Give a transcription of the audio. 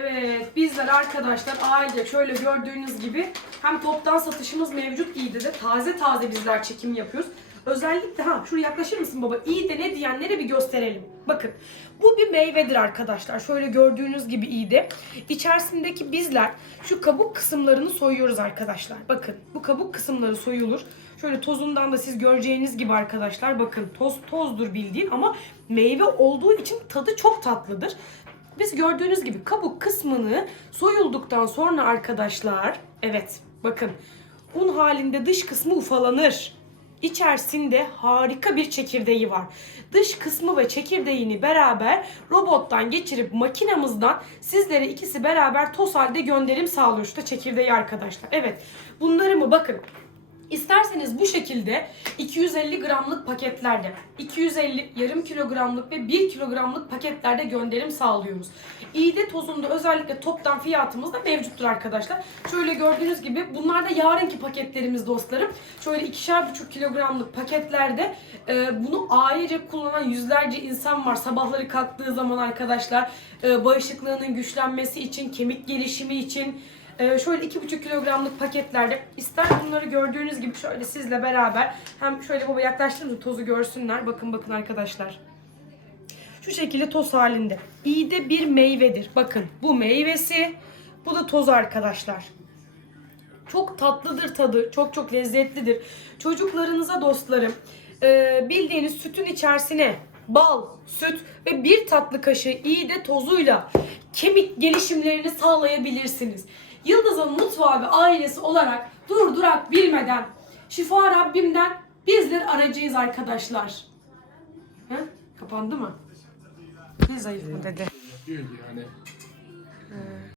Evet bizler arkadaşlar aile şöyle gördüğünüz gibi hem toptan satışımız mevcut İğde de taze taze bizler çekim yapıyoruz. Özellikle ha şuraya yaklaşır mısın baba? İğde ne diyenlere bir gösterelim. Bakın bu bir meyvedir arkadaşlar. Şöyle gördüğünüz gibi İğde. İçerisindeki bizler şu kabuk kısımlarını soyuyoruz arkadaşlar. Bakın bu kabuk kısımları soyulur. Şöyle tozundan da siz göreceğiniz gibi arkadaşlar bakın toz tozdur bildiğin ama meyve olduğu için tadı çok tatlıdır. Biz gördüğünüz gibi kabuk kısmını soyulduktan sonra arkadaşlar evet bakın un halinde dış kısmı ufalanır. İçerisinde harika bir çekirdeği var. Dış kısmı ve çekirdeğini beraber robottan geçirip makinamızdan sizlere ikisi beraber toz halde gönderim sağlıyor. İşte çekirdeği arkadaşlar. Evet bunları mı bakın İsterseniz bu şekilde 250 gramlık paketlerde, 250 yarım kilogramlık ve 1 kilogramlık paketlerde gönderim sağlıyoruz. İğde tozunda özellikle toptan fiyatımız da mevcuttur arkadaşlar. Şöyle gördüğünüz gibi bunlar da yarınki paketlerimiz dostlarım. Şöyle ikişer buçuk kilogramlık paketlerde e, bunu ailece kullanan yüzlerce insan var. Sabahları kalktığı zaman arkadaşlar e, bağışıklığının güçlenmesi için, kemik gelişimi için, ee, şöyle 2,5 kilogramlık paketlerde ister bunları gördüğünüz gibi şöyle sizle beraber hem şöyle baba yaklaştırın tozu görsünler. Bakın bakın arkadaşlar. Şu şekilde toz halinde. İyi de bir meyvedir. Bakın bu meyvesi bu da toz arkadaşlar. Çok tatlıdır tadı. Çok çok lezzetlidir. Çocuklarınıza dostlarım e, bildiğiniz sütün içerisine bal, süt ve bir tatlı kaşığı iyi de tozuyla kemik gelişimlerini sağlayabilirsiniz. Yıldız'ın mutfağı ve ailesi olarak durdurak bilmeden şifa Rabbimden bizler aracıyız arkadaşlar. He? Kapandı mı? Ne zayıf mı dedi? Diyor ki hani